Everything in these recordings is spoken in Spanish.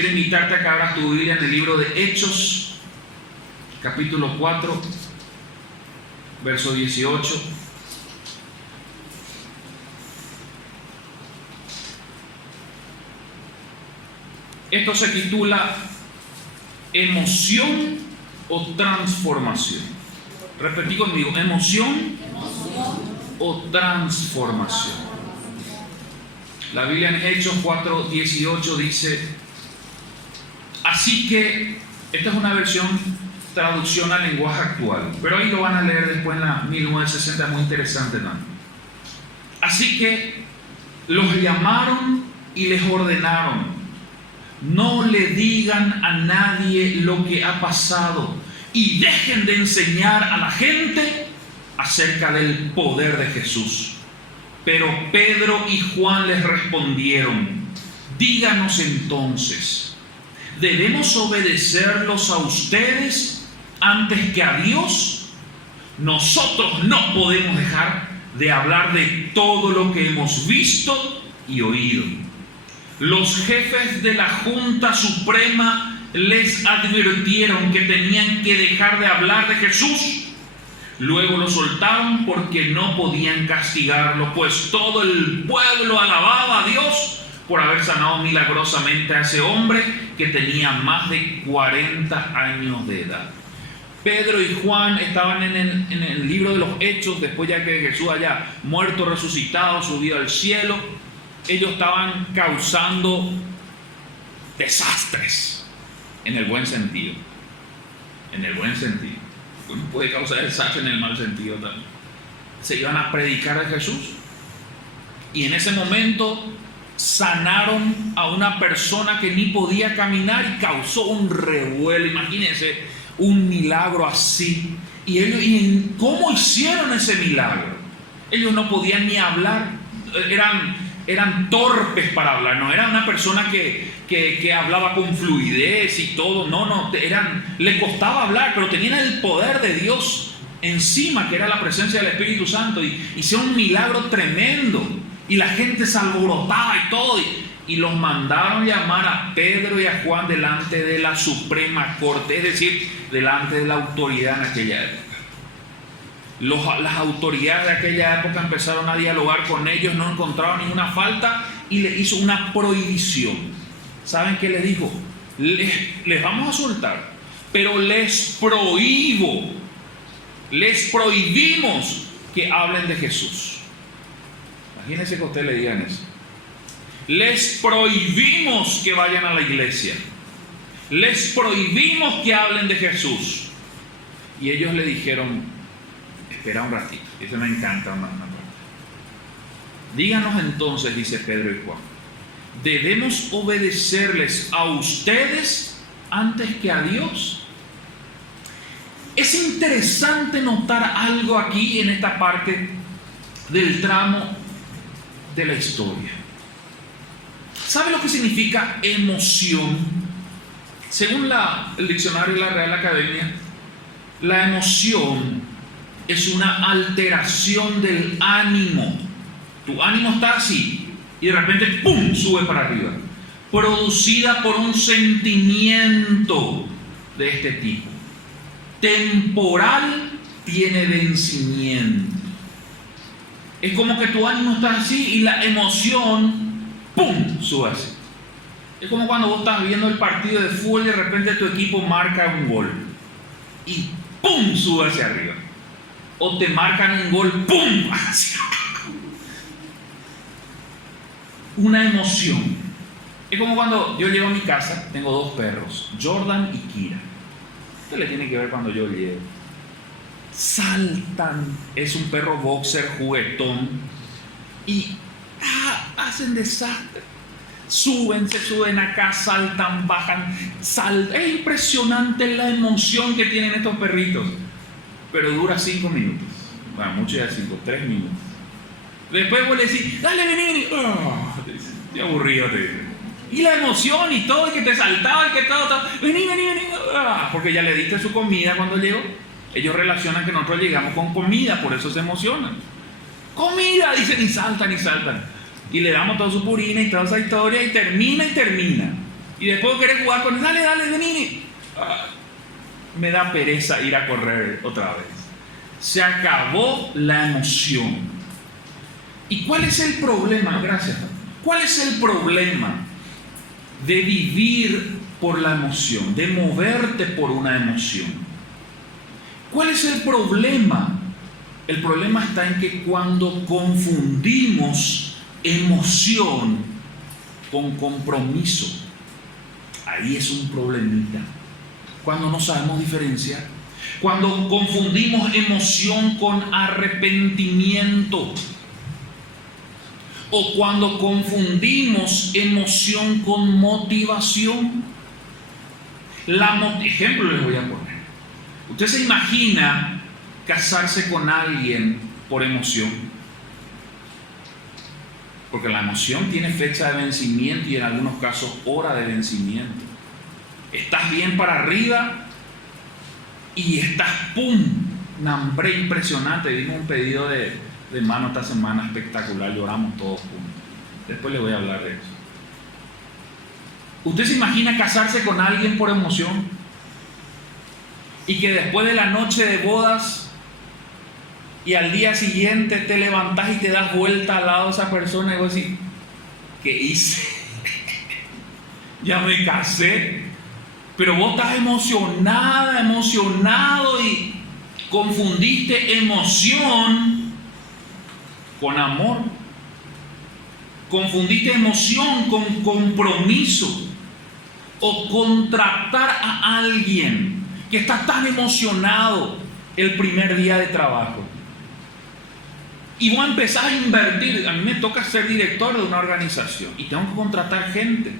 quiero invitarte a que abras tu Biblia en el libro de Hechos, capítulo 4, verso 18. Esto se titula emoción o transformación. Repetí conmigo, emoción o transformación. La Biblia en Hechos 4:18 dice: así que, esta es una versión, traducción al lenguaje actual, pero ahí lo van a leer después en la 1960, es muy interesante también. Así que los llamaron y les ordenaron: no le digan a nadie lo que ha pasado y dejen de enseñar a la gente acerca del poder de Jesús. Pero Pedro y Juan les respondieron: díganos entonces, ¿debemos obedecerlos a ustedes antes que a Dios? Nosotros no podemos dejar de hablar de todo lo que hemos visto y oído. Los jefes de la Junta Suprema les advirtieron que tenían que dejar de hablar de Jesús. Luego lo soltaron porque no podían castigarlo, pues todo el pueblo alababa a Dios por haber sanado milagrosamente a ese hombre que tenía más de 40 años de edad. Pedro y Juan estaban en el libro de los Hechos, después ya que Jesús haya muerto, resucitado, subido al cielo. Ellos estaban causando desastres, en el buen sentido. En el buen sentido. Uno puede causar desastre en el mal sentido también. Se iban a predicar a Jesús. Y en ese momento sanaron a una persona que ni podía caminar y causó un revuelo. Imagínense un milagro así. ¿Y cómo hicieron ese milagro? Ellos no podían ni hablar. Eran torpes para hablar. No era una persona que hablaba con fluidez y todo. Le costaba hablar, pero tenían el poder de Dios encima, que era la presencia del Espíritu Santo. Y hicieron un milagro tremendo. Y la gente se alborotaba y todo. Y los mandaron llamar a Pedro y a Juan delante de la Suprema Corte, es decir, delante de la autoridad en aquella época. Las autoridades de aquella época empezaron a dialogar con ellos, no encontraron ninguna falta y le hizo una prohibición. ¿Saben qué les dijo? Les vamos a soltar, pero les prohibimos que hablen de Jesús. Imagínense que a usted le digan eso. Les prohibimos que vayan a la iglesia. Les prohibimos que hablen de Jesús. Y ellos le dijeron: espera un ratito, eso me encanta una parte. Díganos entonces, dice Pedro y Juan, ¿debemos obedecerles a ustedes antes que a Dios? Es interesante notar algo aquí en esta parte del tramo de la historia. ¿Sabe lo que significa emoción? Según el diccionario de la Real Academia, la emoción es una alteración del ánimo. Tu ánimo está así y de repente ¡pum!, sube para arriba, producida por un sentimiento de este tipo. Temporal, tiene vencimiento. Es como que tu ánimo está así y la emoción ¡pum!, sube así. Es como cuando vos estás viendo el partido de fútbol y de repente tu equipo marca un gol y ¡pum!, sube hacia arriba. O te marcan un gol, ¡pum!, una emoción. Es como cuando yo llego a mi casa, tengo dos perros, Jordan y Kira. Esto le tiene que ver cuando yo llego. Saltan, es un perro boxer juguetón y hacen desastre. Se suben acá, saltan, bajan, es impresionante la emoción que tienen estos perritos. Pero dura 5 minutos. Bueno, mucho ya 5, 3 minutos. Después vos le decís: dale, vení. Estoy aburrido, te dice. Y la emoción y todo, y que te saltaba, y que todo. Vení. Porque ya le diste su comida cuando llegó. Ellos relacionan que nosotros llegamos con comida, por eso se emocionan. Comida, dicen, y saltan. Y le damos toda su purina y toda esa historia, y termina. Y después querés jugar con él, dale, vení. Me da pereza ir a correr otra vez. Se acabó la emoción. ¿Y cuál es el problema? Gracias. ¿Cuál es el problema de vivir por la emoción, de moverte por una emoción? ¿Cuál es el problema? El problema está en que cuando confundimos emoción con compromiso, ahí es un problemita. Cuando no sabemos diferenciar, cuando confundimos emoción con arrepentimiento, o cuando confundimos emoción con motivación. Ejemplo les voy a poner. ¿Usted se imagina casarse con alguien por emoción? Porque la emoción tiene fecha de vencimiento y en algunos casos hora de vencimiento. Estás bien para arriba y estás ¡pum! Una hambre impresionante. Vimos un pedido de mano esta semana espectacular, lloramos todos juntos. Después le voy a hablar de eso. ¿Usted se imagina casarse con alguien por emoción? Y que después de la noche de bodas y al día siguiente te levantás y te das vuelta al lado de esa persona y vos decís, ¿qué hice? Ya me casé. Pero vos estás emocionado y confundiste emoción con amor. Confundiste emoción con compromiso. O contratar a alguien que está tan emocionado el primer día de trabajo. Y vos empezás a invertir. A mí me toca ser director de una organización y tengo que contratar gente.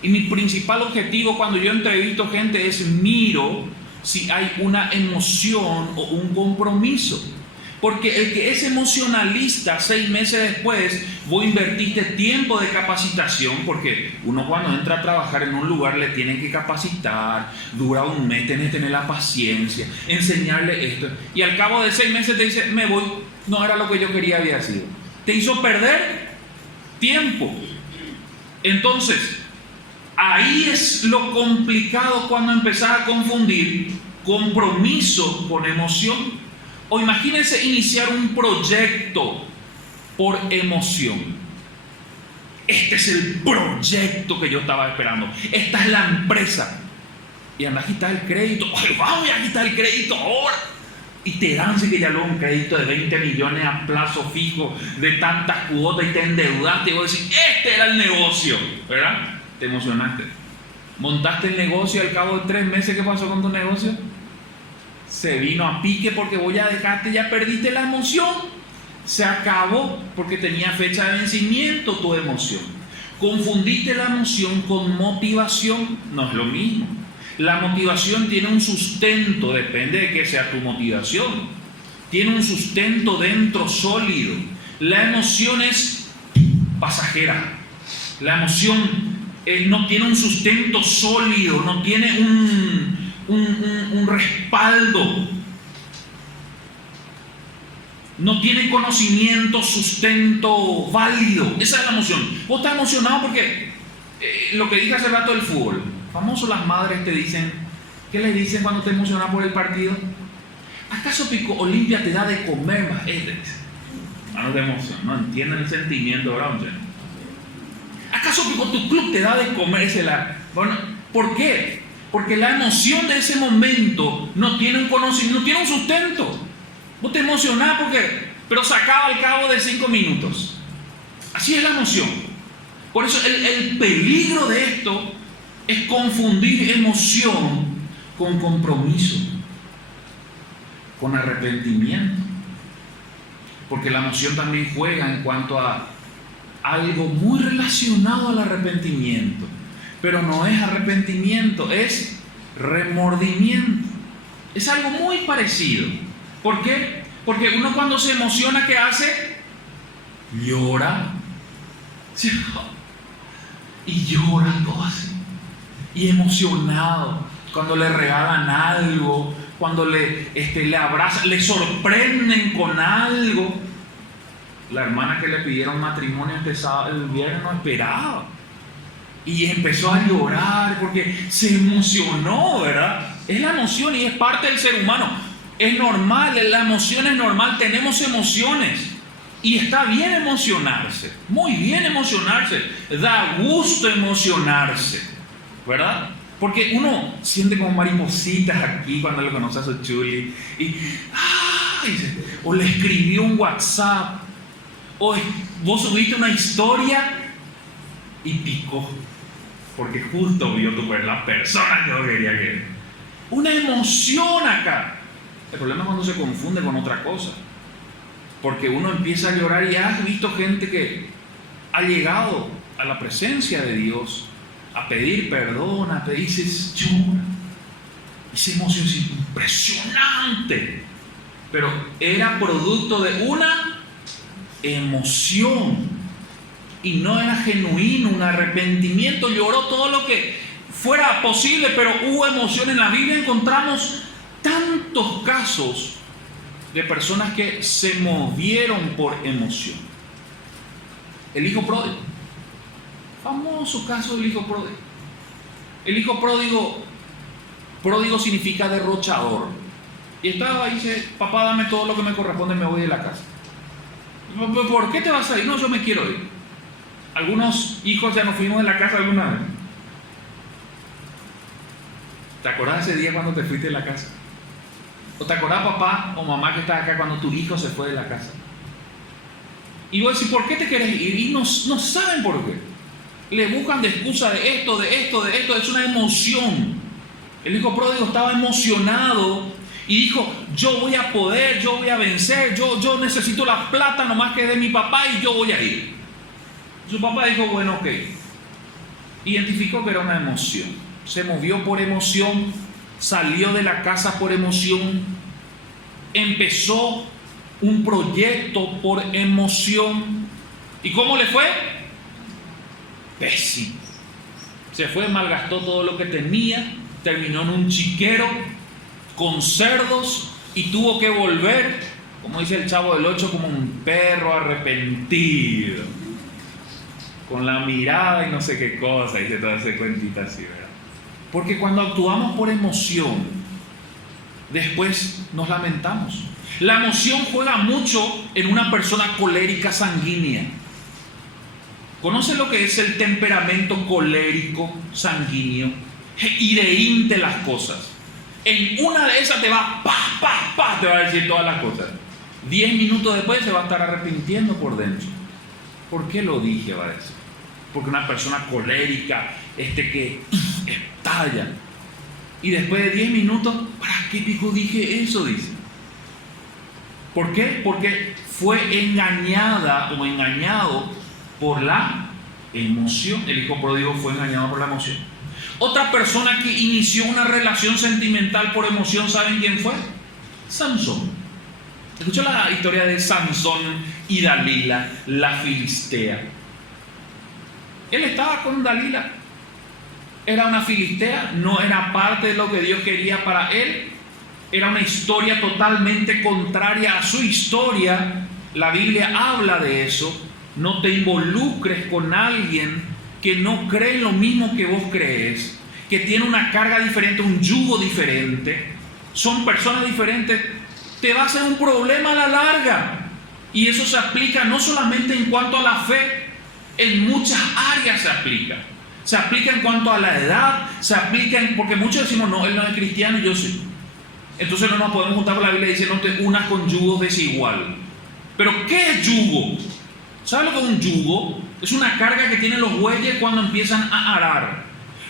Y mi principal objetivo cuando yo entrevisto gente es miro si hay una emoción o un compromiso. Porque el que es emocionalista, 6 meses después, vos invertiste tiempo de capacitación, porque uno cuando entra a trabajar en un lugar le tienen que capacitar, dura un mes, tenés que tener la paciencia, enseñarle esto. Y al cabo de 6 meses te dice, me voy, no era lo que yo quería había sido. Te hizo perder tiempo. Entonces, ahí es lo complicado cuando empezás a confundir compromiso con emoción. O imagínense iniciar un proyecto por emoción. Este es el proyecto que yo estaba esperando. Esta es la empresa. Y anda a quitar el crédito. ¡Ay, vamos a quitar el crédito ahora! Y te dan, sí que ya luego un crédito de 20 millones a plazo fijo, de tantas cuotas y te endeudaste. Y vos decís, este era el negocio, ¿verdad? Te emocionaste. Montaste el negocio y al cabo de 3 meses, ¿qué pasó con tu negocio? Se vino a pique porque vos ya dejaste, ya perdiste la emoción. Se acabó porque tenía fecha de vencimiento tu emoción. Confundiste la emoción con motivación. No es lo mismo. La motivación tiene un sustento, depende de qué sea tu motivación. Tiene un sustento dentro sólido. La emoción es pasajera. La emoción no tiene un sustento sólido, no tiene un respaldo, no tiene conocimiento, sustento válido. Esa es la emoción. Vos estás emocionado porque lo que dije hace rato del fútbol, famoso, las madres te dicen, ¿qué les dicen cuando te emocionas por el partido? ¿Acaso Pico Olimpia te da de comer más? No te emocionas, no entienden el sentimiento, ¿verdad? ¿Acaso Pico tu club te da de comer? Bueno, ¿por qué? Porque la emoción de ese momento no tiene un conocimiento, no tiene un sustento. Vos te emocionás pero se acaba al cabo de 5 minutos. Así es la emoción. Por eso el peligro de esto es confundir emoción con compromiso, con arrepentimiento. Porque la emoción también juega en cuanto a algo muy relacionado al arrepentimiento. Pero no es arrepentimiento, es remordimiento. Es algo muy parecido. ¿Por qué? Porque uno cuando se emociona, ¿qué hace? Llora. Y llora todo así. Y emocionado. Cuando le regalan algo, cuando le abrazan, le sorprenden con algo. La hermana que le pidieron matrimonio el viernes no esperaba. Y empezó a llorar porque se emocionó, ¿verdad? Es la emoción y es parte del ser humano. Es normal, la emoción es normal, tenemos emociones. Y está bien emocionarse, muy bien emocionarse. Da gusto emocionarse, ¿verdad? Porque uno siente como maripositas aquí cuando le conoce a su chuli. O le escribió un WhatsApp. O vos subiste una historia y picó. Porque justo vio la persona que yo quería que... Una emoción acá. El problema es cuando se confunde con otra cosa. Porque uno empieza a llorar y has visto gente que ha llegado a la presencia de Dios a pedir perdón, a pedir, llora. Esa emoción es impresionante. Pero era producto de una emoción. Y no era genuino, un arrepentimiento, lloró todo lo que fuera posible, pero hubo emoción. En la Biblia encontramos tantos casos de personas que se movieron por emoción. El hijo pródigo, famoso caso del hijo pródigo. El hijo pródigo significa derrochador. Y estaba ahí y dice, papá, dame todo lo que me corresponde, me voy de la casa. ¿Por qué te vas a ir? No, yo me quiero ir. Algunos hijos ya nos fuimos de la casa alguna vez. ¿Te acordás ese día cuando te fuiste de la casa? ¿O te acordás, papá o mamá, que estás acá cuando tu hijo se fue de la casa? Y vos decís, ¿por qué te querés ir? Y no saben por qué. Le buscan de excusa de esto. Es una emoción. El hijo pródigo estaba emocionado y dijo, yo voy a poder, yo voy a vencer, yo necesito la plata nomás que es de mi papá y yo voy a ir. Su papá dijo, bueno, ok. Identificó que era una emoción. Se movió por emoción, salió de la casa por emoción, empezó un proyecto por emoción. ¿Y cómo le fue? Pésimo. Se fue, malgastó todo lo que tenía, terminó en un chiquero con cerdos y tuvo que volver, como dice el Chavo del 8, como un perro arrepentido, con la mirada y no sé qué cosa, y se toda esa cuentita así, ¿verdad? Porque cuando actuamos por emoción, después nos lamentamos. La emoción juega mucho en una persona colérica sanguínea. ¿Conoce lo que es el temperamento colérico sanguíneo? Ideín de las cosas. En una de esas te va, te va a decir todas las cosas. 10 minutos después se va a estar arrepintiendo por dentro. ¿Por qué lo dije? Va a decir. Porque una persona colérica, que estalla. Y después de 10 minutos, ¿para qué pico dije eso? Dice. ¿Por qué? Porque fue engañada o engañado por la emoción. El hijo pródigo fue engañado por la emoción. Otra persona que inició una relación sentimental por emoción, ¿saben quién fue? Sansón. ¿Escuchó la historia de Sansón y Dalila, la filistea? Él estaba con Dalila. Era una filistea, no era parte de lo que Dios quería para él. Era una historia totalmente contraria a su historia. La Biblia habla de eso. No te involucres con alguien que no cree en lo mismo que vos crees, que tiene una carga diferente, un yugo diferente. Son personas diferentes. Te va a ser un problema a la larga. Y eso se aplica no solamente en cuanto a la fe, en muchas áreas se aplica. Se aplica en cuanto a la edad, se aplica porque muchos decimos, no, él no es cristiano y yo sí. Entonces no nos podemos juntar con la Biblia y decir, no te unas con yugos desigual. Pero ¿qué es yugo? ¿Sabes lo que es un yugo? Es una carga que tienen los bueyes cuando empiezan a arar.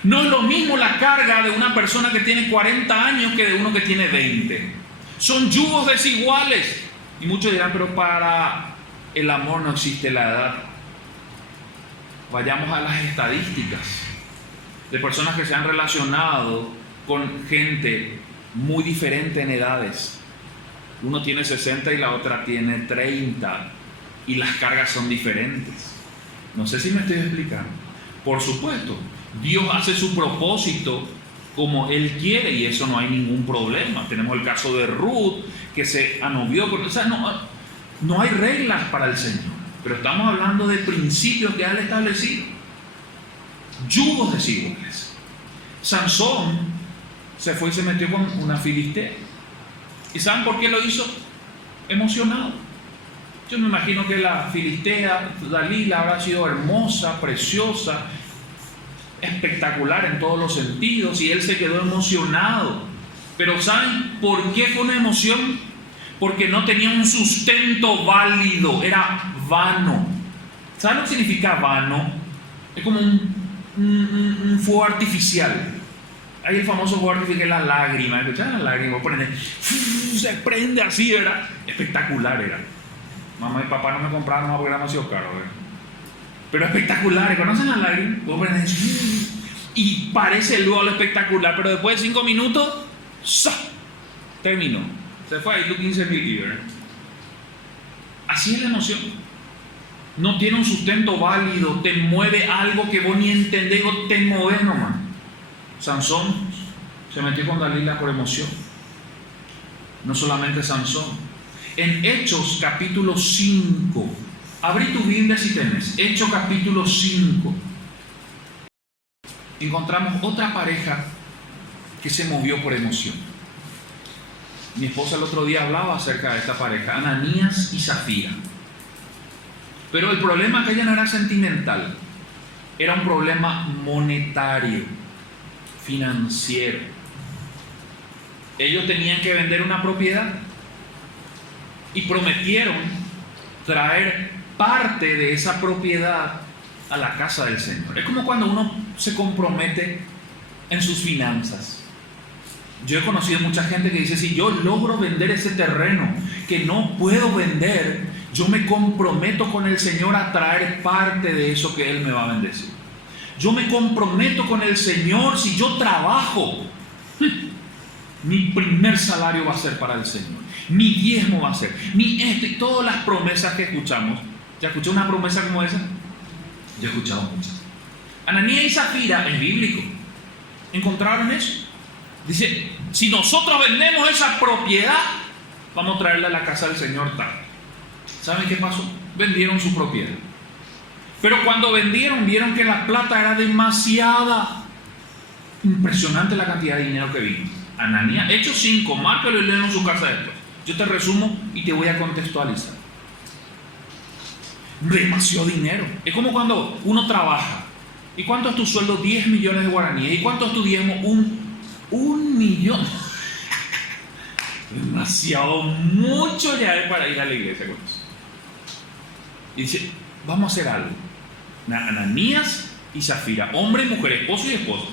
No es lo mismo la carga de una persona que tiene 40 años que de uno que tiene 20. Son yugos desiguales. Y muchos dirán, pero para el amor no existe la edad. Vayamos a las estadísticas de personas que se han relacionado con gente muy diferente en edades. Uno tiene 60 y la otra tiene 30 y las cargas son diferentes. No sé si me estoy explicando. Por supuesto, Dios hace su propósito como Él quiere y eso no hay ningún problema. Tenemos el caso de Ruth que se anovió con... O sea, no hay reglas para el Señor. Pero estamos hablando de principios que Él ha establecido. yugos desiguales. Sansón se fue y se metió con una filistea. ¿Y saben por qué lo hizo? Emocionado. Yo me imagino que la filistea Dalila habrá sido hermosa, preciosa, espectacular en todos los sentidos, y él se quedó emocionado. Pero ¿saben por qué fue una emoción? Porque no tenía un sustento válido, era vano. ¿Saben lo que significa vano? Es como un fuego artificial. Hay el famoso fuego artificial, la lágrima. ¿Escuchan la lágrima? Se prende así, ¿verdad? Espectacular era. Mamá y papá no me compraron porque era demasiado caro, ¿verdad? Pero espectacular. ¿Conocen las lágrimas? Y parece luego lo espectacular, pero después de 5 minutos, ¡sa! Terminó. Se fue ahí tu 15.000 libras. Así es la emoción. No tiene un sustento válido, te mueve algo que vos ni entendés, te mueves nomás. Sansón se metió con Dalila por emoción. No solamente Sansón. En Hechos capítulo 5, abrí tu Biblia si tenés, Hechos capítulo 5, encontramos otra pareja que se movió por emoción. Mi esposa el otro día hablaba acerca de esta pareja, Ananías y Zafira. Pero el problema que ella no era sentimental, era un problema monetario, financiero. Ellos tenían que vender una propiedad y prometieron traer parte de esa propiedad a la casa del Señor. Es como cuando uno se compromete en sus finanzas. Yo he conocido mucha gente que dice, si yo logro vender ese terreno que no puedo vender, yo me comprometo con el Señor a traer parte de eso que Él me va a bendecir. Yo me comprometo con el Señor, si yo trabajo, mi primer salario va a ser para el Señor, mi diezmo va a ser, y todas las promesas que escuchamos. ¿Ya escuché una promesa como esa? Yo he escuchado muchas. Ananías y Zafira, es bíblico, encontraron eso. Dice, si nosotros vendemos esa propiedad, vamos a traerla a la casa del Señor tal. ¿Saben qué pasó? Vendieron su propiedad. Pero cuando vendieron, vieron que la plata era demasiada. Impresionante la cantidad de dinero que vino. Ananías, Hechos 5, márcalo y léelo en su casa después. Yo te resumo y te voy a contextualizar. Demasiado dinero. Es como cuando uno trabaja. ¿Y cuánto es tu sueldo? 10 millones de guaraníes. ¿Y cuánto es tu diezmo? Un millón. Demasiado, mucho ya es para ir a la iglesia con eso. Y dice, vamos a hacer algo. Ananías y Zafira, hombre y mujer, esposo y esposa,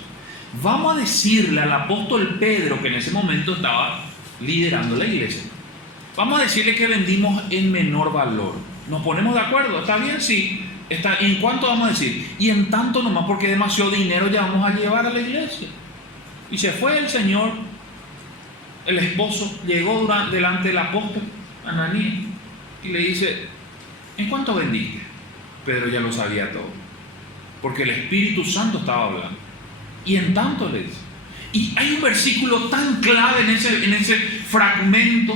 vamos a decirle al apóstol Pedro, que en ese momento estaba liderando la iglesia, vamos a decirle que vendimos en menor valor. ¿Nos ponemos de acuerdo? ¿Está bien? Sí. ¿En cuánto vamos a decir? Y en tanto nomás, porque demasiado dinero ya vamos a llevar a la iglesia. Y se fue el Señor, el esposo, llegó delante del apóstol Ananías y le dice, ¿en cuánto vendiste? Pedro ya lo sabía todo, porque el Espíritu Santo estaba hablando. Y en tanto le dice. Y hay un versículo tan clave en ese fragmento,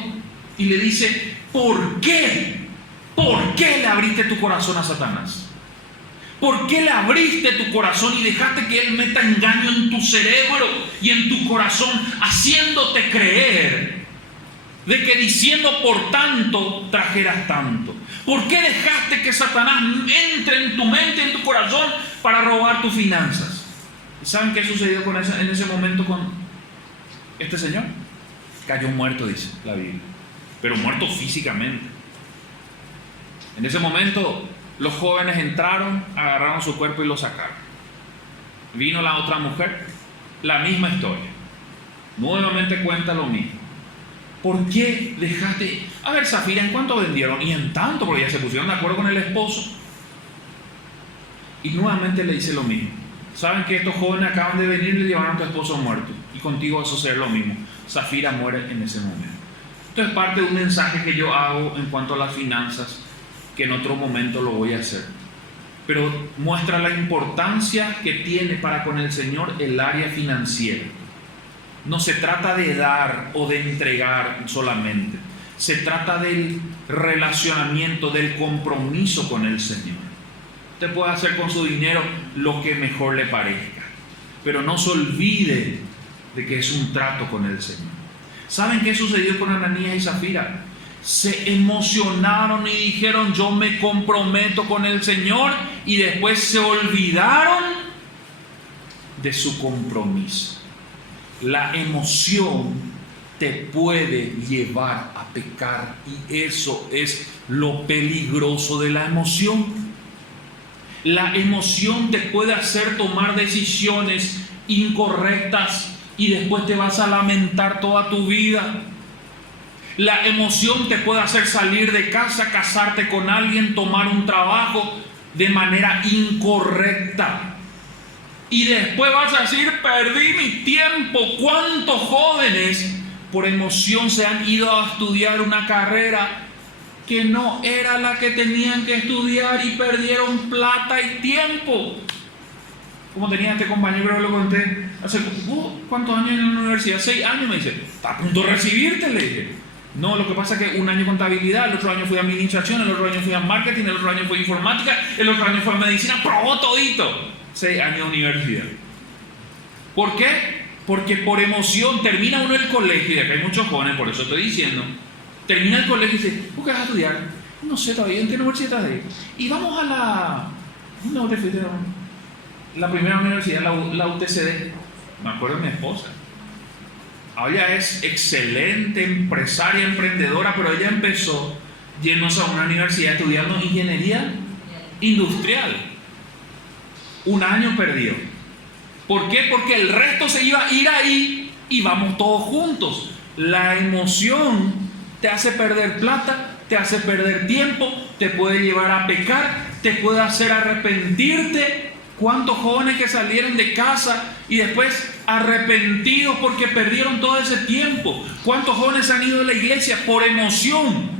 y le dice, ¿por qué? ¿Por qué le abriste tu corazón a Satanás? ¿Por qué le abriste tu corazón y dejaste que él meta engaño en tu cerebro y en tu corazón, haciéndote creer de que diciendo por tanto trajeras tanto? ¿Por qué dejaste que Satanás entre en tu mente, en tu corazón, para robar tus finanzas? ¿Y saben qué sucedió en ese momento con este señor? Cayó muerto, dice la Biblia, pero muerto físicamente. En ese momento los jóvenes entraron, agarraron su cuerpo y lo sacaron. Vino la otra mujer, la misma historia. Nuevamente cuenta lo mismo. ¿Por qué dejaste? A ver, Zafira, ¿en cuánto vendieron? Y en tanto, porque ya se pusieron de acuerdo con el esposo. Y nuevamente le dice lo mismo. Saben que estos jóvenes acaban de venir y le llevaron a tu esposo muerto. Y contigo va a suceder lo mismo. Zafira muere en ese momento. Esto es parte de un mensaje que yo hago en cuanto a las finanzas, que en otro momento lo voy a hacer. Pero muestra la importancia que tiene para con el Señor el área financiera. No se trata de dar o de entregar solamente. Se trata del relacionamiento, del compromiso con el Señor. Usted puede hacer con su dinero lo que mejor le parezca, pero no se olvide de que es un trato con el Señor. ¿Saben qué sucedió con Ananías y Zafira? Se emocionaron y dijeron: yo me comprometo con el Señor, y después se olvidaron de su compromiso. La emoción te puede llevar a pecar, y eso es lo peligroso de la emoción. La emoción te puede hacer tomar decisiones incorrectas y después te vas a lamentar toda tu vida. La emoción te puede hacer salir de casa, casarte con alguien, tomar un trabajo de manera incorrecta. Y después vas a decir: perdí mi tiempo. ¿Cuántos jóvenes por emoción se han ido a estudiar una carrera que no era la que tenían que estudiar y perdieron plata y tiempo? Como tenía este compañero que lo conté hace ¿cuántos años en la universidad? 6 años. Me dice: está a punto de recibirte, le dije. No, lo que pasa es que un año contabilidad, el otro año fui a administración, el otro año fui a marketing, el otro año fui a informática, el otro año fui a medicina, probó todito. 6 años de universidad. ¿Por qué? Porque por emoción termina uno el colegio, y acá hay muchos jóvenes, por eso estoy diciendo, termina el colegio y dice: ¿por qué vas a estudiar? No sé todavía, ¿en qué universidad estás? Y vamos a la... ¿Dónde te fuiste? La primera universidad, la UTCD. Me acuerdo de mi esposa. Ella es excelente empresaria, emprendedora, pero ella empezó yéndose a una universidad estudiando ingeniería industrial. 1 año perdió. ¿Por qué? Porque el resto se iba a ir ahí y vamos todos juntos. La emoción te hace perder plata, te hace perder tiempo, te puede llevar a pecar, te puede hacer arrepentirte. ¿Cuántos jóvenes que salieron de casa y después arrepentidos porque perdieron todo ese tiempo? ¿Cuántos jóvenes han ido de la iglesia por emoción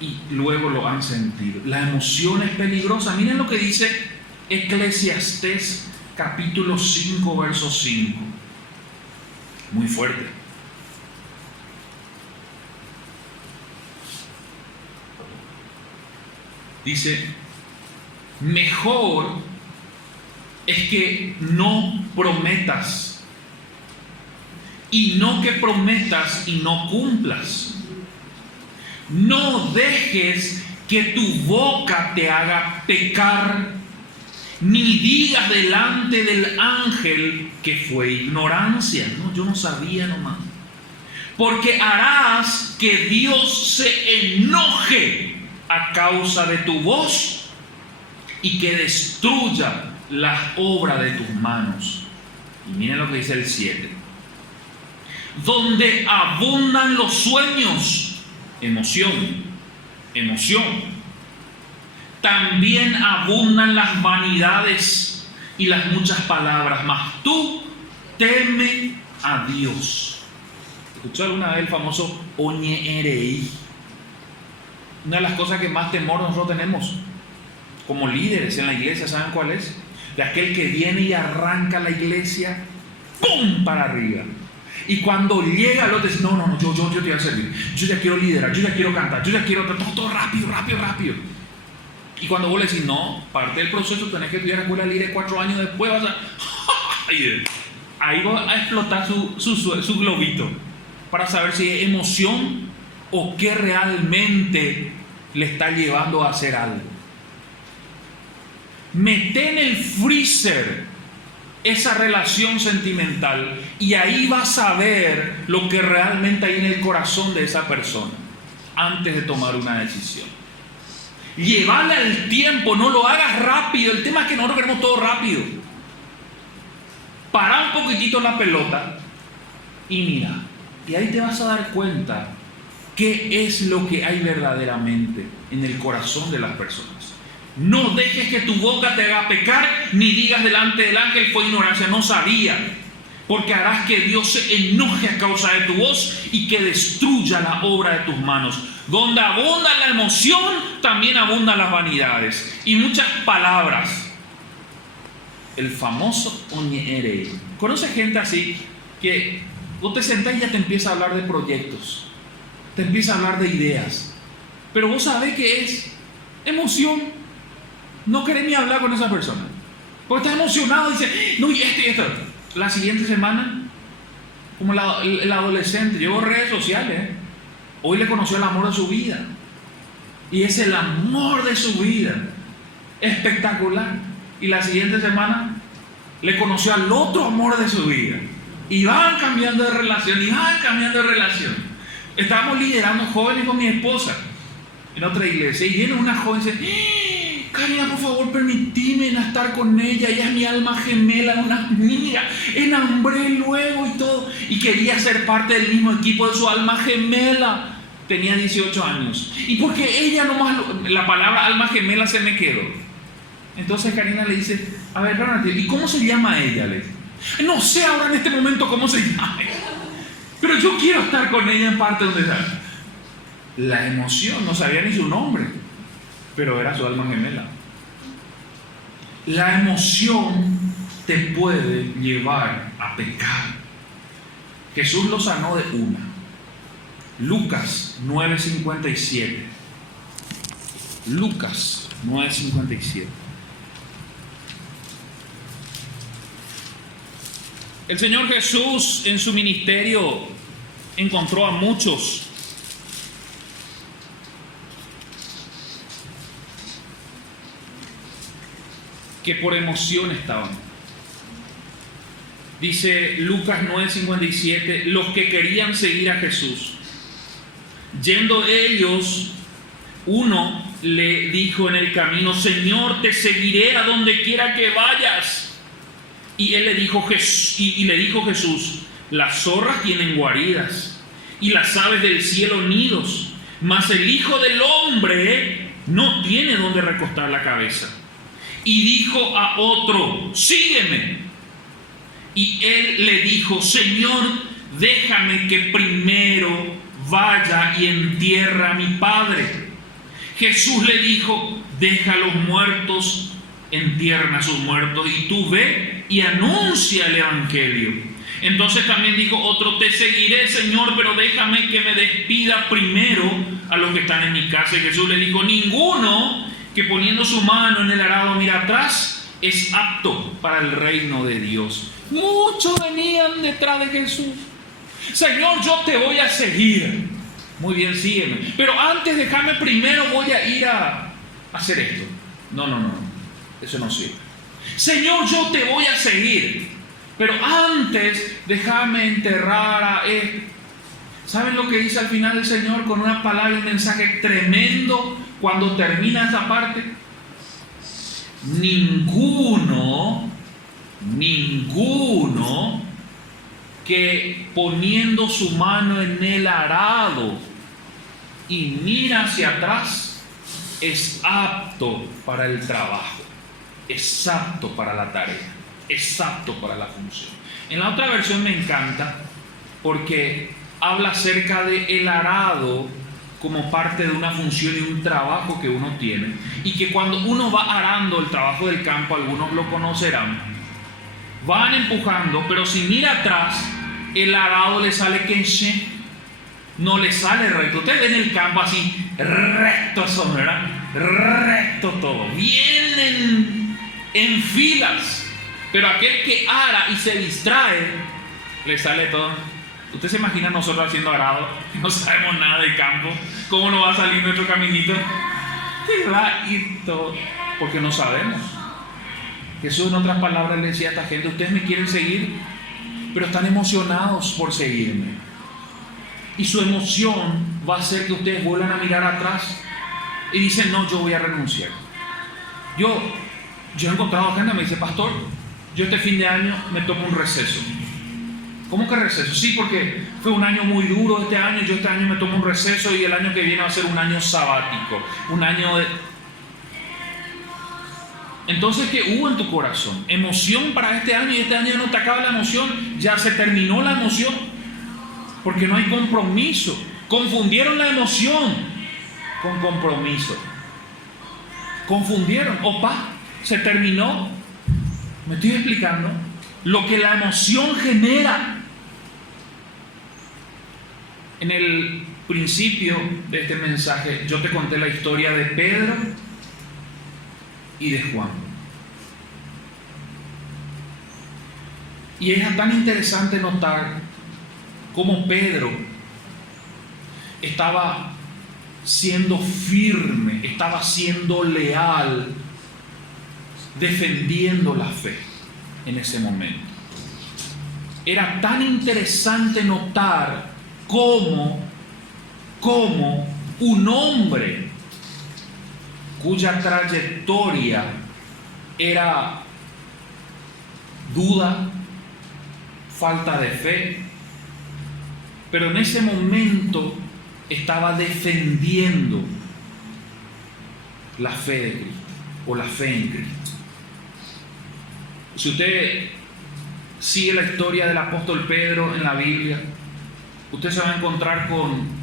y luego lo han sentido? La emoción es peligrosa. Miren lo que dice Eclesiastés capítulo 5, verso 5. Muy fuerte. Dice: mejor es que no prometas, y no que prometas y no cumplas. No dejes que tu boca te haga pecar, ni digas delante del ángel que fue ignorancia. No, yo no sabía nomás. Porque harás que Dios se enoje a causa de tu voz y que destruya las obras de tus manos. Y miren lo que dice el 7. Donde abundan los sueños, emoción, también abundan las vanidades y las muchas palabras, mas tú teme a Dios. ¿Escuchó alguna vez el famoso Oñe Erei? Una de las cosas que más temor nosotros tenemos como líderes en la iglesia, ¿saben cuál es? De aquel que viene y arranca la iglesia, ¡pum!, para arriba. Y cuando llega el otro dice: no, yo te voy a servir, yo ya quiero liderar, yo ya quiero cantar, yo ya quiero todo rápido. Y cuando vos le decís: no, parte del proceso tenés que estudiar escuela líder 4 años después, vas a... ahí va a explotar su globito para saber si es emoción o qué realmente le está llevando a hacer algo. Mete en el freezer esa relación sentimental y ahí vas a ver lo que realmente hay en el corazón de esa persona antes de tomar una decisión. Llevarle al tiempo, no lo hagas rápido. El tema es que nosotros queremos todo rápido. Para un poquitito la pelota y mira, y ahí te vas a dar cuenta qué es lo que hay verdaderamente en el corazón de las personas. No dejes que tu boca te haga pecar, ni digas delante del ángel fue ignorancia, no sabía, porque harás que Dios se enoje a causa de tu voz y que destruya la obra de tus manos. Donde abunda la emoción, también abundan las vanidades y muchas palabras. El famoso Oñere. ¿Conoce gente así que vos te sentás y ya te empieza a hablar de proyectos, te empieza a hablar de ideas, pero vos sabés que es emoción? No querés ni hablar con esa persona. Porque estás emocionado y dices, no, y esto. La siguiente semana, como el adolescente, llevo redes sociales. Hoy le conoció el amor de su vida. Y es el amor de su vida. Espectacular. Y la siguiente semana le conoció al otro amor de su vida. Y van cambiando de relación, Estábamos liderando jóvenes con mi esposa en otra iglesia. Y viene una joven y dice, Karina, por favor, permitime estar con ella. Ella es mi alma gemela, una amiga. Enamoré luego y todo. Y quería ser parte del mismo equipo de su alma gemela. Tenía 18 años. Y porque ella nomás, la palabra alma gemela se me quedó. Entonces Karina le dice, a ver, espérate, ¿y cómo se llama ella? Le dice, no sé ahora en este momento cómo se llama ella, pero yo quiero estar con ella en parte donde está. La emoción, no sabía ni su nombre, pero era su alma gemela. La emoción te puede llevar a pecar. Jesús lo sanó de una. Lucas 9:57. Lucas 9:57. El Señor Jesús en su ministerio encontró a muchos que por emoción estaban. Dice Lucas 9:57, los que querían seguir a Jesús. Yendo ellos, uno le dijo en el camino, Señor, te seguiré a donde quiera que vayas. Y él le dijo, le dijo Jesús, las zorras tienen guaridas y las aves del cielo nidos, mas el Hijo del Hombre no tiene donde recostar la cabeza. Y dijo a otro, sígueme. Y él le dijo, Señor, déjame que primero vaya y entierre a mi padre. Jesús le dijo, deja a los muertos, entierren a sus muertos, y tú ve y anuncia el evangelio. Entonces también dijo otro, te seguiré, Señor, pero déjame que me despida primero a los que están en mi casa. Y Jesús le dijo, ninguno que poniendo su mano en el arado mira atrás es apto para el reino de Dios. Muchos venían detrás de Jesús. Señor, yo te voy a seguir. Muy bien, sígueme. Pero antes déjame primero, voy a ir a hacer esto. No. Eso no sirve. Señor, yo te voy a seguir. Pero antes déjame enterrar a él. ¿Saben lo que dice al final el Señor con una palabra y un mensaje tremendo cuando termina esa parte? Ninguno que poniendo su mano en el arado y mira hacia atrás es apto para el trabajo, es apto para la tarea, es apto para la función. En la otra versión me encanta porque habla acerca de el arado como parte de una función y un trabajo que uno tiene, y que cuando uno va arando el trabajo del campo, algunos lo conocerán, van empujando, pero si mira atrás, el arado le sale quenché, no le sale recto. Ustedes ven el campo así, recto son, ¿verdad? Recto todo, bien en filas, pero aquel que ara y se distrae, le sale todo. ¿Usted se imagina nosotros haciendo arado? No sabemos nada del campo. ¿Cómo nos va a salir nuestro caminito? ¿Qué va a ir todo? Porque no sabemos. Jesús en otras palabras le decía a esta gente, ustedes me quieren seguir, pero están emocionados por seguirme. Y su emoción va a hacer que ustedes vuelvan a mirar atrás y dicen, no, yo voy a renunciar. Yo he encontrado gente que me dice, pastor, yo este fin de año me tomo un receso. ¿Cómo que receso? Sí, porque fue un año muy duro este año. Yo este año me tomo un receso y el año que viene va a ser un año sabático. Un año de... Entonces, ¿qué hubo en tu corazón? Emoción para este año, y este año no te acaba la emoción. Ya se terminó la emoción. Porque no hay compromiso. Confundieron la emoción con compromiso. Confundieron. Opa, se terminó. ¿Me estoy explicando? Lo que la emoción genera. En el principio de este mensaje yo te conté la historia de Pedro y de Juan. Y es tan interesante notar cómo Pedro estaba siendo firme, estaba siendo leal, defendiendo la fe en ese momento. Era tan interesante notar cómo un hombre cuya trayectoria era duda, falta de fe, pero en ese momento estaba defendiendo la fe de Cristo o la fe en Cristo. Si usted sigue la historia del apóstol Pedro en la Biblia, usted se va a encontrar con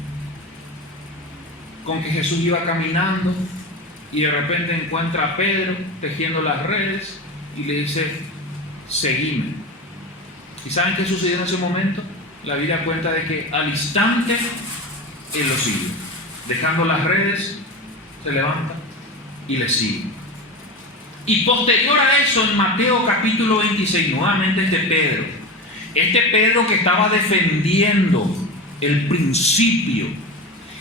que Jesús iba caminando y de repente encuentra a Pedro tejiendo las redes y le dice: seguime. ¿Y saben qué sucedió en ese momento? La Biblia cuenta de que al instante él lo sigue, dejando las redes, se levanta y le sigue. Y posterior a eso, en Mateo capítulo 26, nuevamente este Pedro que estaba defendiendo el principio,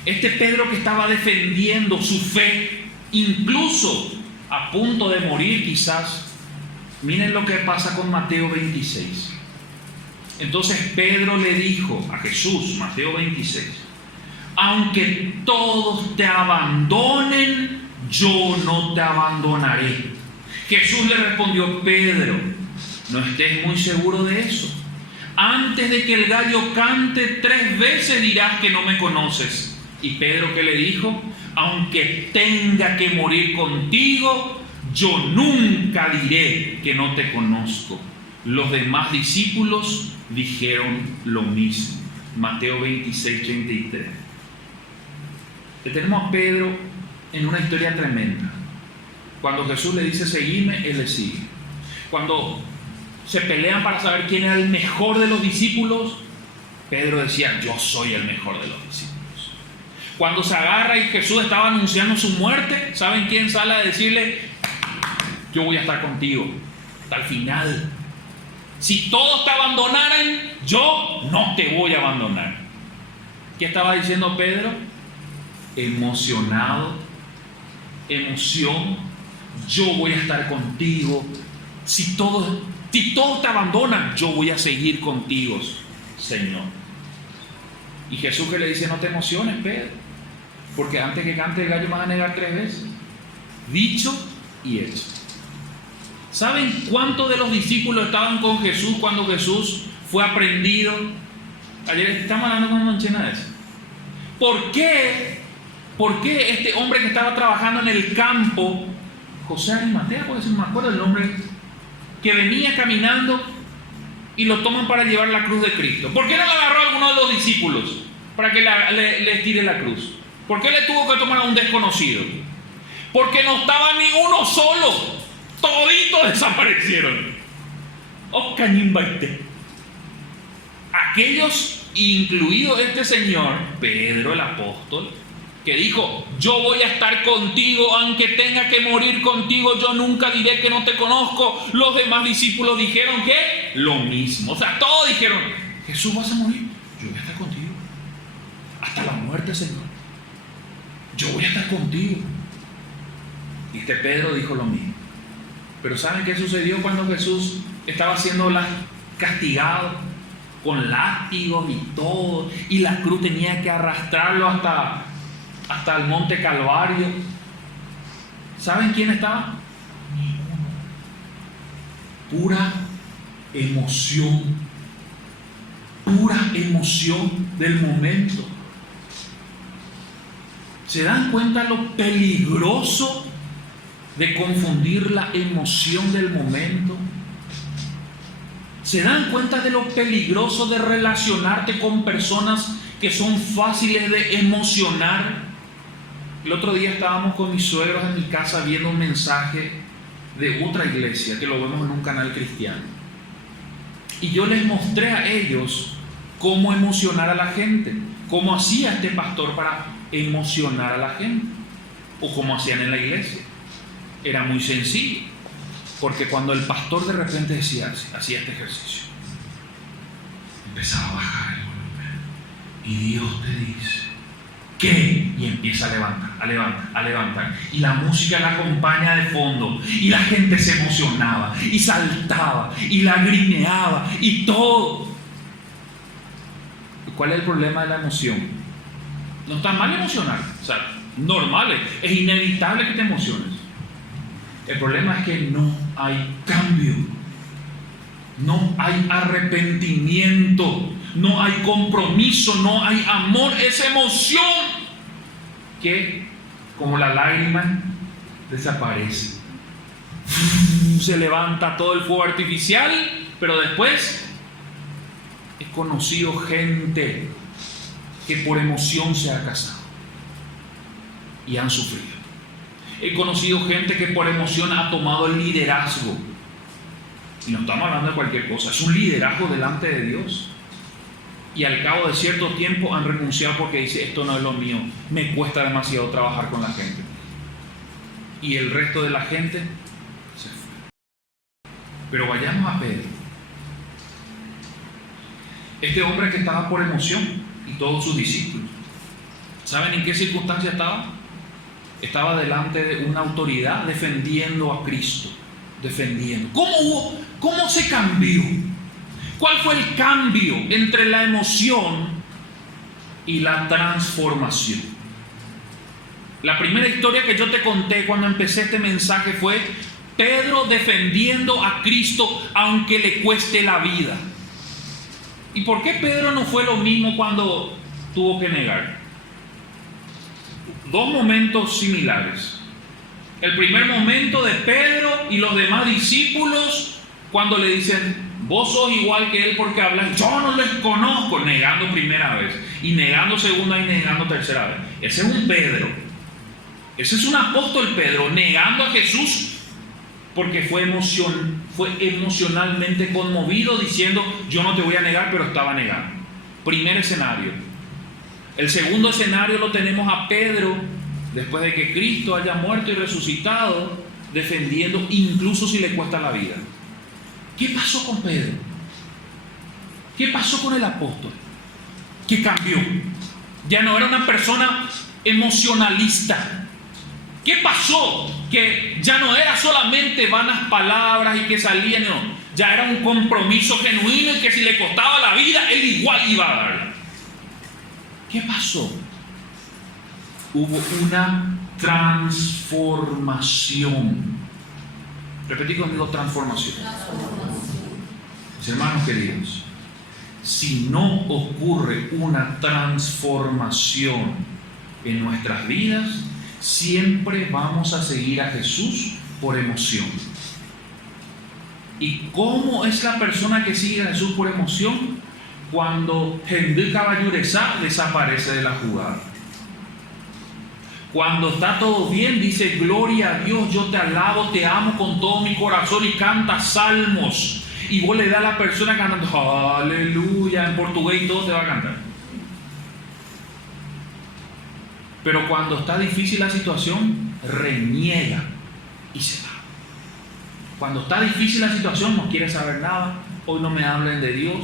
este Pedro que estaba defendiendo su fe, incluso a punto de morir quizás. Miren lo que pasa con Mateo 26. Entonces Pedro le dijo a Jesús, Mateo 26, aunque todos te abandonen, yo no te abandonaré. Jesús le respondió: Pedro, no estés muy seguro de eso. Antes de que el gallo cante 3 veces dirás que no me conoces. Y Pedro, ¿qué le dijo? Aunque tenga que morir contigo, yo nunca diré que no te conozco. Los demás discípulos dijeron lo mismo. Mateo 26, 33. Tenemos a Pedro en una historia tremenda. Cuando Jesús le dice seguime, él le sigue. Cuando se pelean para saber quién era el mejor de los discípulos, Pedro decía: yo soy el mejor de los discípulos. Cuando se agarra y Jesús estaba anunciando su muerte, ¿saben quién sale a decirle: yo voy a estar contigo hasta el final? Si todos te abandonaran, yo no te voy a abandonar. ¿Qué estaba diciendo Pedro? Emocionado, emoción. Yo voy a estar contigo. Si todos te abandonan, yo voy a seguir contigo, Señor. Y Jesús que le dice: no te emociones, Pedro, porque antes que cante el gallo me vas a negar 3 veces. Dicho y hecho. ¿Saben cuántos de los discípulos estaban con Jesús cuando Jesús fue aprendido? Ayer estamos hablando con Manchena de eso. ¿Por qué este hombre que estaba trabajando en el campo, José Arimatea, por eso no me acuerdo el nombre, que venía caminando y lo toman para llevar la cruz de Cristo? ¿Por qué no le agarró a alguno de los discípulos para que le tire la cruz? ¿Por qué le tuvo que tomar a un desconocido? Porque no estaba ni uno solo. Toditos desaparecieron. Oh, cañimbaite. Aquellos, incluido este señor, Pedro el apóstol, que dijo: yo voy a estar contigo, aunque tenga que morir contigo, yo nunca diré que no te conozco. Los demás discípulos dijeron que lo mismo. O sea, todos dijeron: Jesús, vas a morir, yo voy a estar contigo hasta la muerte, Señor. Yo voy a estar contigo. Y este Pedro dijo lo mismo. Pero ¿saben qué sucedió cuando Jesús estaba siendo castigado con látigos y todo? Y la cruz tenía que arrastrarlo hasta el monte Calvario. ¿Saben quién estaba? Ninguno. Pura emoción. Pura emoción del momento. ¿Se dan cuenta lo peligroso de confundir la emoción del momento? ¿Se dan cuenta de lo peligroso de relacionarte con personas que son fáciles de emocionar? El otro día estábamos con mis suegros en mi casa viendo un mensaje de otra iglesia que lo vemos en un canal cristiano. Y yo les mostré a ellos cómo emocionar a la gente, cómo hacía este pastor para emocionar a la gente, o cómo hacían en la iglesia. Era muy sencillo, porque cuando el pastor de repente hacía este ejercicio, empezaba a bajar el volumen, y Dios te dice, ¿qué? Y empieza a levantar, a levantar, a levantar, y la música la acompaña de fondo, y la gente se emocionaba, y saltaba, y lagrimeaba, y todo. ¿Cuál es el problema de la emoción? No está mal emocionar, o sea, normal, es inevitable que te emociones. El problema es que no hay cambio, no hay arrepentimiento, no hay compromiso, no hay amor. Esa emoción que, como la lágrima, desaparece. Se levanta todo el fuego artificial, pero después he conocido gente que por emoción se ha casado y han sufrido. He conocido gente que por emoción ha tomado el liderazgo. Y no estamos hablando de cualquier cosa, es un liderazgo delante de Dios. Y al cabo de cierto tiempo han renunciado porque dice, esto no es lo mío, me cuesta demasiado trabajar con la gente. Y el resto de la gente se fue. Pero vayamos a Pedro. Este hombre que estaba por emoción y todos sus discípulos. ¿Saben en qué circunstancia estaba? Estaba delante de una autoridad defendiendo a Cristo. Defendiendo. ¿Cómo se cambió? ¿Cuál fue el cambio entre la emoción y la transformación? La primera historia que yo te conté cuando empecé este mensaje fue Pedro defendiendo a Cristo aunque le cueste la vida. ¿Y por qué Pedro no fue lo mismo cuando tuvo que negar? Dos momentos similares. El primer momento de Pedro y los demás discípulos cuando le dicen, vos sos igual que él porque hablas, yo no les conozco, negando primera vez, y negando segunda y negando tercera vez. Ese es un Pedro. Ese es un apóstol Pedro, negando a Jesús porque fue emocionalmente conmovido, diciendo, yo no te voy a negar, pero estaba negando. Primer escenario. El segundo escenario lo tenemos a Pedro, después de que Cristo haya muerto y resucitado, defendiendo incluso si le cuesta la vida. ¿Qué pasó con Pedro? ¿Qué pasó con el apóstol? ¿Qué cambió? Ya no era una persona emocionalista. ¿Qué pasó? Que ya no era solamente vanas palabras y que salían, no. Ya era un compromiso genuino y que si le costaba la vida, él igual iba a dar. ¿Qué pasó? Hubo una transformación. Repetí conmigo, transformación. Mis hermanos queridos, si no ocurre una transformación en nuestras vidas, siempre vamos a seguir a Jesús por emoción. ¿Y cómo es la persona que sigue a Jesús por emoción? Cuando Hendrik Caballureza desaparece de la jugada. Cuando está todo bien, dice, gloria a Dios, yo te alabo, te amo con todo mi corazón, y canta salmos. Y vos le das a la persona cantando, aleluya, en portugués y todo te va a cantar. Pero cuando está difícil la situación, reniega y se va. Cuando está difícil la situación, no quiere saber nada, hoy no me hablen de Dios.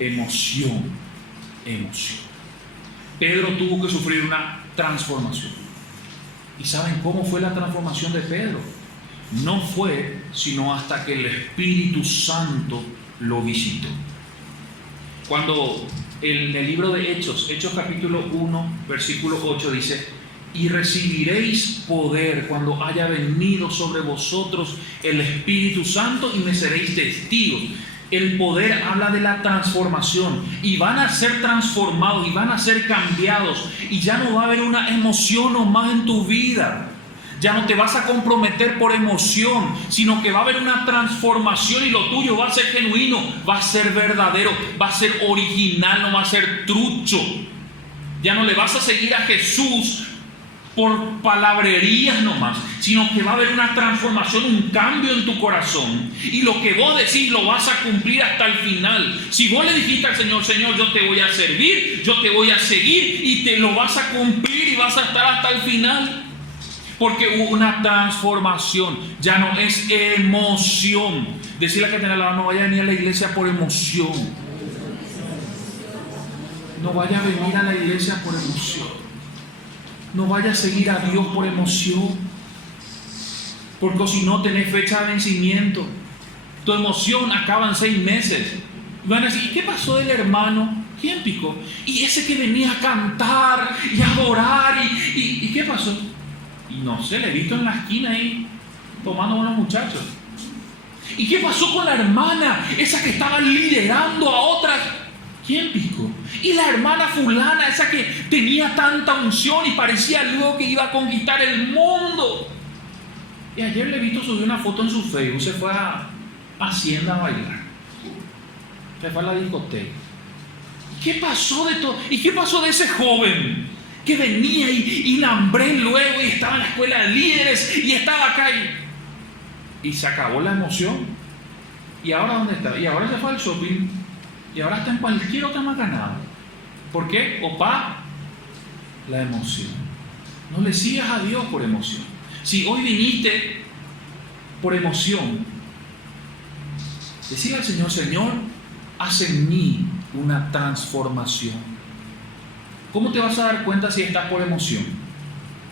Emoción. Pedro tuvo que sufrir una transformación. ¿Y saben cómo fue la transformación de Pedro? No fue sino hasta que el Espíritu Santo lo visitó. Cuando en el libro de Hechos capítulo 1, versículo 8 dice, y recibiréis poder cuando haya venido sobre vosotros el Espíritu Santo y me seréis testigos. El poder habla de la transformación, y van a ser transformados y van a ser cambiados, y ya no va a haber una emoción o más en tu vida. Ya no te vas a comprometer por emoción, sino que va a haber una transformación, y lo tuyo va a ser genuino, va a ser verdadero, va a ser original, no va a ser trucho. Ya no le vas a seguir a Jesús por palabrerías nomás, sino que va a haber una transformación, un cambio en tu corazón, y lo que vos decís lo vas a cumplir hasta el final. Si vos le dijiste al Señor, Señor, yo te voy a servir, yo te voy a seguir, y te lo vas a cumplir y vas a estar hasta el final. Porque hubo una transformación. Ya no es emoción. Decirle a que tiene al lado, no vaya a venir a la iglesia por emoción. No vaya a venir a la iglesia por emoción. No vaya a seguir a Dios por emoción. Porque si no tenés fecha de vencimiento, tu emoción acaba en 6 meses. Y van a decir, ¿y qué pasó del hermano? ¿Quién picó? Y ese que venía a cantar y a adorar. ¿Y qué pasó? Y no sé, le he visto en la esquina ahí tomando a unos muchachos. ¿Y qué pasó con la hermana? Esa que estaba liderando a otras. ¿Quién picó? Y la hermana fulana, esa que tenía tanta unción y parecía luego que iba a conquistar el mundo. Y ayer le he visto subir una foto en su Facebook. Se fue a Hacienda a bailar. Se fue a la discoteca. ¿Qué pasó de todo? ¿Y qué pasó de ese joven que venía y Nambré luego y estaba en la escuela de líderes y estaba acá y se acabó la emoción? ¿Y ahora dónde está? Y ahora se fue al shopping y ahora está en cualquier otra macanada. ¿Por qué? Opa, la emoción. No le sigas a Dios por emoción. Si hoy viniste por emoción, decirle al Señor, Señor, haz en mí una transformación. ¿Cómo te vas a dar cuenta si estás por emoción?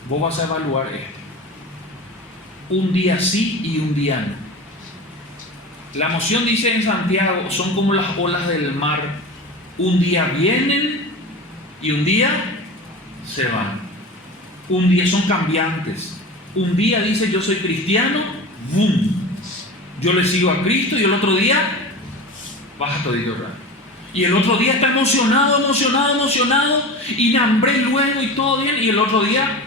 Vos vas a evaluar esto. Un día sí y un día no. La emoción, dice en Santiago, son como las olas del mar. Un día vienen y un día se van. Un día son cambiantes. Un día dice yo soy cristiano, ¡boom! Yo le sigo a Cristo y el otro día baja todito raro. Y el otro día está emocionado y Nambré luego y todo bien, y el otro día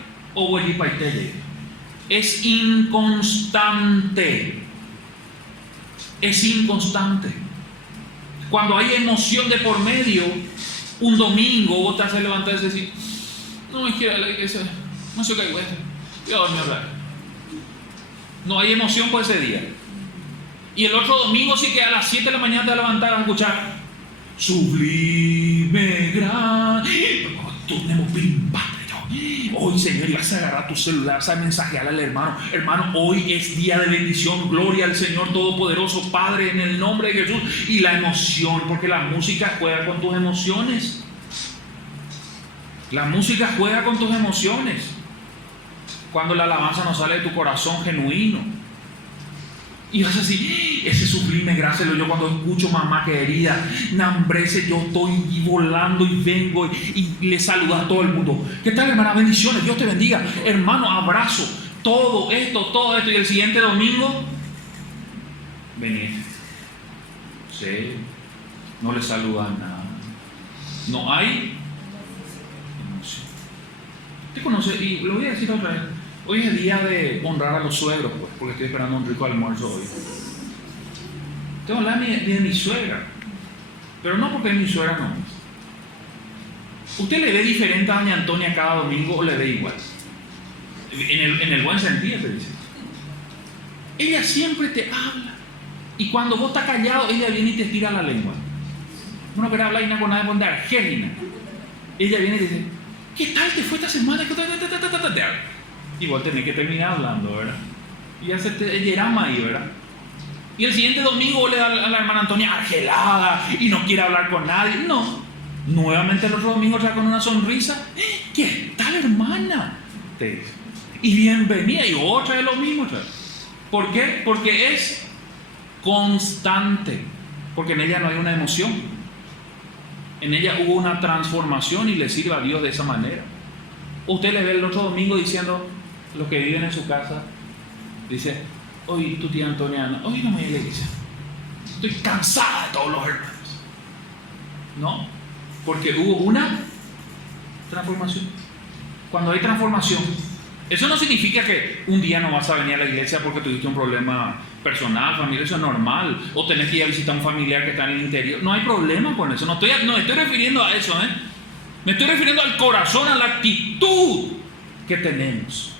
es inconstante. Es inconstante. Cuando hay emoción de por medio, un domingo vos te haces levantar y decir, no, es que la iglesia no sé qué, no hay emoción por ese día. Y el otro domingo sí que a las 7 de la mañana te levantas a escuchar sublime gran. Hoy, Señor, y vas a agarrar tu celular, vas a mensajear al hermano. Hermano, hoy es día de bendición. Gloria al Señor Todopoderoso, Padre, en el nombre de Jesús. Y la emoción, porque la música juega con tus emociones. La música juega con tus emociones. Cuando la alabanza no sale de tu corazón genuino. Y vas así, ese sublime gracia lo yo cuando escucho mamá querida, Nambrese, yo estoy volando y vengo y le saludo a todo el mundo. ¿Qué tal, hermana? Bendiciones, Dios te bendiga. Hermano, abrazo, todo esto. Y el siguiente domingo, venid. Sí, no le saludan nada. No hay emoción. ¿Te conoce? Y lo voy a decir otra vez. Hoy es día de honrar a los suegros, pues, porque estoy esperando un rico almuerzo hoy. Tengo que hablar de mi suegra, pero no porque es mi suegra, no. ¿Usted le ve diferente a doña Antonia cada domingo o le ve igual? En el buen sentido, te dice. Ella siempre te habla. Y cuando vos estás callado, ella viene y te tira la lengua. Uno quiere hablar y no con nada de Argelina. Ella viene y dice, ¿qué tal te fue esta semana? Y vos tenés que terminar hablando, ¿verdad? Y ya se te yerama ahí, ¿verdad? Y el siguiente domingo vos le das a la hermana Antonia argelada y no quiere hablar con nadie. No. Nuevamente el otro domingo ya con una sonrisa. ¿Qué tal, hermana? Te dice. Y bienvenida. Y otra vez lo mismo. ¿Por qué? Porque es constante. Porque en ella no hay una emoción. En ella hubo una transformación y le sirve a Dios de esa manera. Usted le ve el otro domingo diciendo, los que viven en su casa, dice, hoy tu tía Antonia, hoy no me voy a la iglesia. Estoy cansada de todos los hermanos. No, porque hubo una transformación. Cuando hay transformación, eso no significa que un día no vas a venir a la iglesia porque tuviste un problema personal, familiar, eso es normal. O tenés que ir a visitar a un familiar que está en el interior. No hay problema con eso. No estoy refiriendo a eso, Me estoy refiriendo al corazón, a la actitud que tenemos.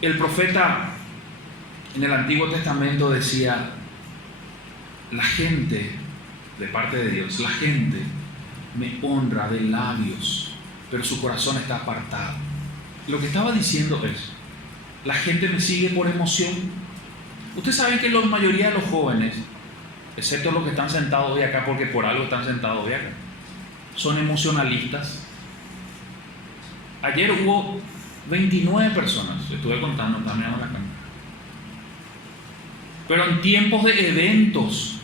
El profeta en el Antiguo Testamento decía, la gente, de parte de Dios, la gente me honra de labios, pero su corazón está apartado. Lo que estaba diciendo es, la gente me sigue por emoción. Ustedes saben que la mayoría de los jóvenes, excepto los que están sentados hoy acá, porque por algo están sentados hoy acá, son emocionalistas. Ayer hubo 29 personas, estuve contando también a la cámara. Pero en tiempos de eventos,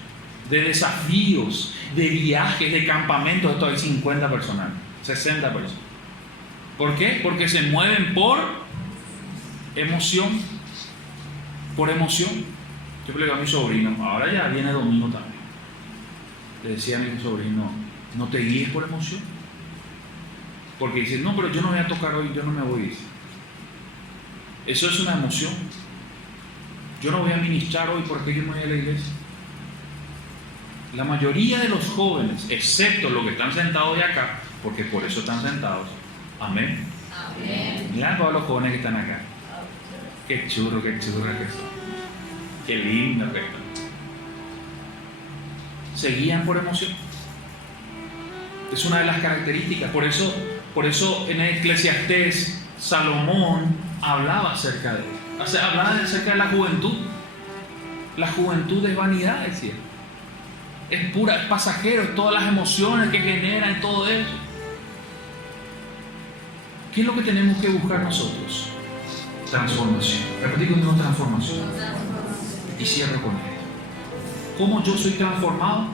de desafíos, de viajes, de campamentos, esto hay 50 personas, 60 personas. ¿Por qué? Porque se mueven por emoción. Por emoción. Yo le digo a mi sobrino, ahora ya viene domingo también. Le decía a mi sobrino, no te guíes por emoción. Porque dice, no, pero yo no voy a tocar hoy, yo no me voy a ir. Eso es una emoción. Yo no voy a ministrar hoy porque yo no voy a la iglesia. La mayoría de los jóvenes, excepto los que están sentados hoy acá, porque por eso están sentados. Amén. Amén. Mirá todos los jóvenes que están acá. Qué churro que son. Qué lindo que están. Se guían por emoción. Es una de las características. Por eso en el Eclesiastés Salomón hablaba acerca de él. Hablaba acerca de la juventud. La juventud es vanidad, decía. Es pura, es pasajero, es todas las emociones que generan, todo eso. ¿Qué es lo que tenemos que buscar nosotros? Transformación. Repetí conmigo, transformación. Y cierro con esto. ¿Cómo yo soy transformado?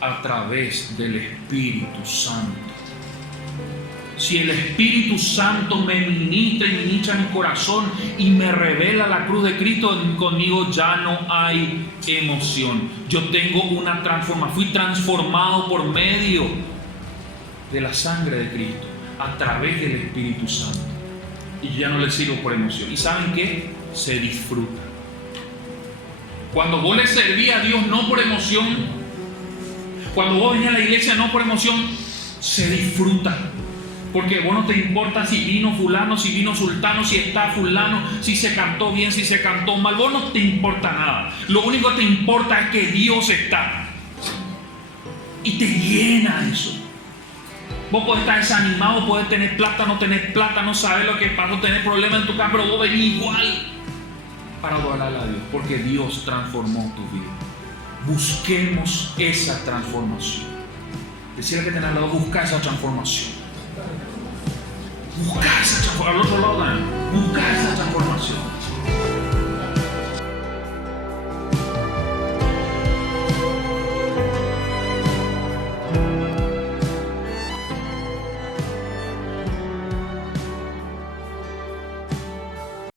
A través del Espíritu Santo. Si el Espíritu Santo me ministra y ministra mi corazón y me revela la cruz de Cristo, conmigo ya no hay emoción. Yo tengo una transformación. Fui transformado por medio de la sangre de Cristo, a través del Espíritu Santo. Y ya no le sirvo por emoción. ¿Y saben qué? Se disfruta. Cuando vos le servís a Dios no por emoción, cuando vos venís a la iglesia no por emoción, se disfruta. Porque vos no te importa si vino fulano, si vino sultano, si está fulano, si se cantó bien, si se cantó mal. Vos no te importa nada. Lo único que te importa es que Dios está. Y te llena eso. Vos podés estar desanimado, podés tener plata, no tener plata, no saber lo que pasa, tener problemas en tu casa, pero vos venís igual para adorar a Dios. Porque Dios transformó tu vida. Busquemos esa transformación. Decirle que tenés al lado, busca esa transformación. Busca esa transformación. Al otro lado, busca esa transformación.